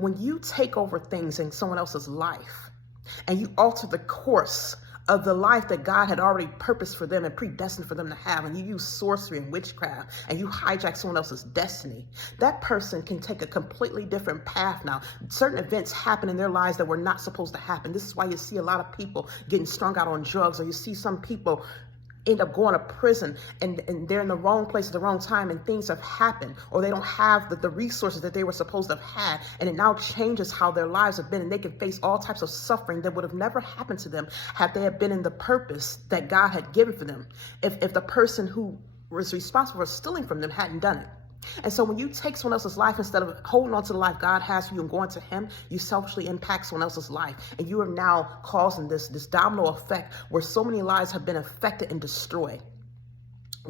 when you take over things in someone else's life and you alter the course of the life that God had already purposed for them and predestined for them to have, and you use sorcery and witchcraft and you hijack someone else's destiny, that person can take a completely different path now. Certain events happen in their lives that were not supposed to happen. This is why you see a lot of people getting strung out on drugs, or you see some people end up going to prison and they're in the wrong place at the wrong time, and things have happened, or they don't have the resources that they were supposed to have had, and it now changes how their lives have been, and they can face all types of suffering that would have never happened to them had they have been in the purpose that God had given for them, if the person who was responsible for stealing from them hadn't done it. And so when you take someone else's life, instead of holding on to the life God has for you and going to him, you selfishly impact someone else's life. And you are now causing this domino effect where so many lives have been affected and destroyed.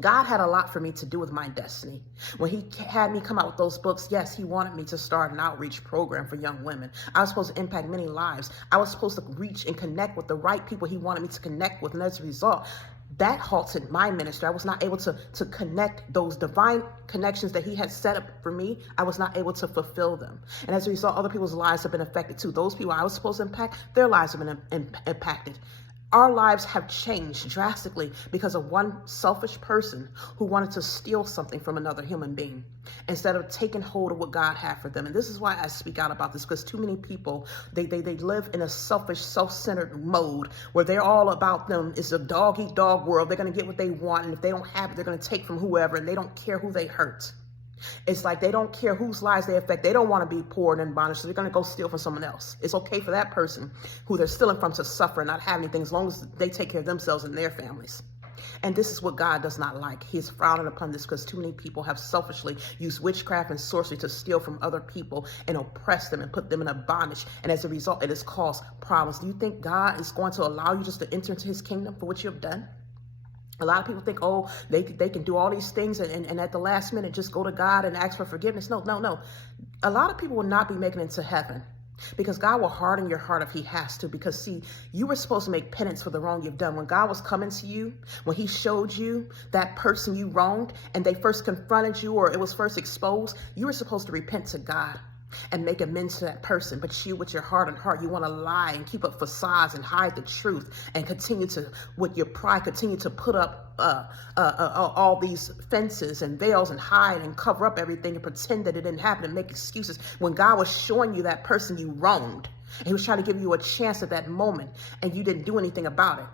God had a lot for me to do with my destiny. When he had me come out with those books, yes, he wanted me to start an outreach program for young women. I was supposed to impact many lives. I was supposed to reach and connect with the right people he wanted me to connect with. And as a result, that halted my ministry. I was not able to connect those divine connections that he had set up for me. I was not able to fulfill them. And as a result, other people's lives have been affected too. Those people I was supposed to impact, their lives have been impacted. Our lives have changed drastically because of one selfish person who wanted to steal something from another human being instead of taking hold of what God had for them. And this is why I speak out about this, because too many people, they live in a selfish, self-centered mode where they're all about them. It's a dog-eat-dog world. They're going to get what they want, and if they don't have it, they're going to take from whoever, and they don't care who they hurt. It's like they don't care whose lives they affect. They don't want to be poor and in bondage, so they're going to go steal from someone else. It's okay for that person who they're stealing from to suffer and not have anything, as long as they take care of themselves and their families. And this is what God does not like. He is frowning upon this because too many people have selfishly used witchcraft and sorcery to steal from other people and oppress them and put them in a bondage. And as a result, it has caused problems. Do you think God is going to allow you just to enter into his kingdom for what you have done? A lot of people think, oh, they can do all these things and at the last minute just go to God and ask for forgiveness. No. A lot of people will not be making it to heaven because God will harden your heart if he has to. Because, see, you were supposed to make penance for the wrong you've done. When God was coming to you, when he showed you that person you wronged and they first confronted you or it was first exposed, you were supposed to repent to God and make amends to that person. But you, with your heart and heart, you want to lie and keep up facades and hide the truth and continue to, with your pride, continue to put up all these fences and veils and hide and cover up everything and pretend that it didn't happen and make excuses when God was showing you that person you wronged. And he was trying to give you a chance at that moment and you didn't do anything about it.